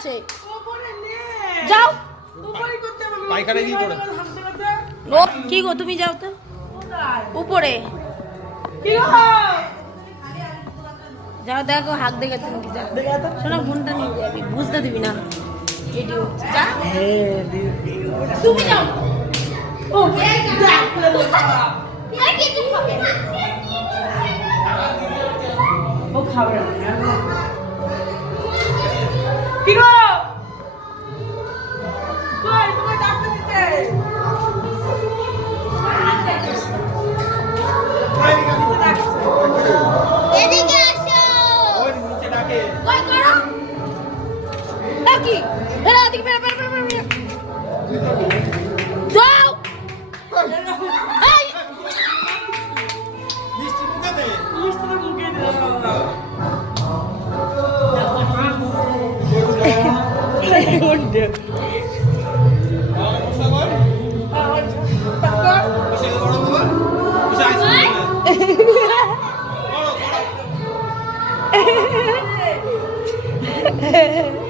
আছে যাও পায়খানা গিয়ে পড়ে ও কি গো তুমি যাও তো উপরে যাও দেখো হাত দেখে তুমি যাও শোনা ফোনটা নিয়ে যাবি বুঝতে দিবি না ভিডিও যা তুমি যাও ও ও খাবে না কি গো কই তোমার ডাকতে দিতে এদিকে আসো ওই নিচে ডাকে কই করো ডাকি বেরা এদিকে বেরা যাও এই মিষ্টি মুখে দে Hehehe